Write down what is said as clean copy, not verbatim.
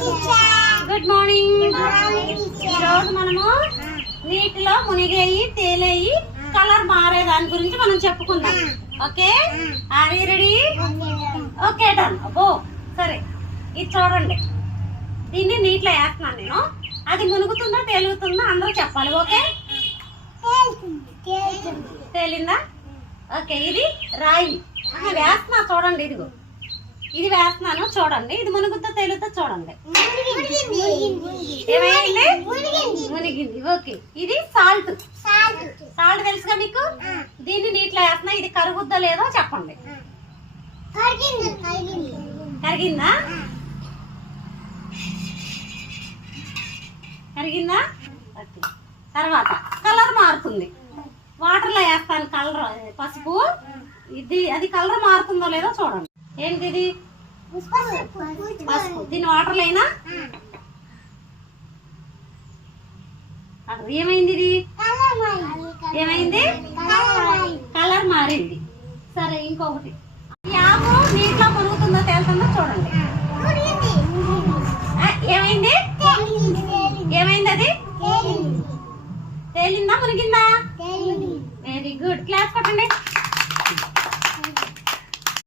Good morning. ఈరోజు మనము నీటిలో మునిగేయి తేలేయి కలర్ మారే దాని గురించి మనం చెప్పుకుందాం. Okay, are you ready? Okay done. అబ్బో సరే, ఇది చూడండి, దీన్ని నీటిలో వేస్తున్నాను నేను. అది మునుగుతుందా తేలుతుందా అందరూ చెప్పాలి. ఓకే, తేలిందా? ఓకే, ఇది రాయి వేస్తున్నా చూడండి. ఇదిగో ఇది వేస్తున్నాను చూడండి. ఇది మునుగుతో తేలుతో చూడండి. ఏమైంది? మునిగింది. ఓకే, ఇది సాల్ట్. సాల్ట్ తెలుసుగా మీకు? దీన్ని నీటిలో వేస్తున్నా. ఇది కరుగుద్దా లేదో చెప్పండి. కరిగిందా? కరిగిందా? ఓకే, తర్వాత కలర్ మారుతుంది. వాటర్లో వేస్తాను కలర్, పసుపు. ఇది అది కలర్ మారుతుందో లేదో చూడండి. ఏంటి ఇది? పసుపు. దీని వాటర్లో అయినా ఏమైంది? ఇది ఏమైంది? కలర్ మారింది. సరే, ఇంకొకటి, యాపు నీటిలో మునుగుతుందో తేలుతుందో చూడండి. ఏమైంది? ఏమైంది? అది తేలిందా మునిగిందా? Very good. క్లాస్ కొట్టండి.